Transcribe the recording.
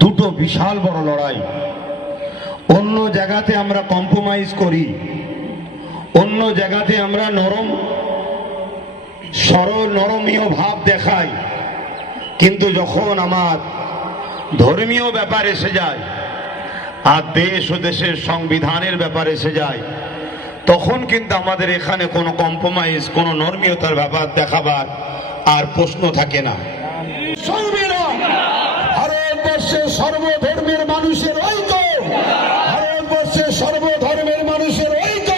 দুটো বিশাল বড় লড়াই। অন্য জায়গাতে আমরা কম্প্রোমাইজ করি, অন্য জায়গাতে আমরা নরম, সরল, নরমীয় ভাব দেখাই। কিন্তু যখন আমার ধর্মীয় ব্যাপার এসে যায় আর দেশ ও দেশের সংবিধানের ব্যাপার এসে যায়, তখন কিন্তু আমাদের এখানে কোনো কম্প্রোমাইজ কোনো নর্মীয়তার ব্যাপার দেখাবার আর প্রশ্ন থাকে না। সর্বধর্মের মানুষের ঐক্য। ভারতবর্ষের সর্বধর্মের মানুষের ঐক্য।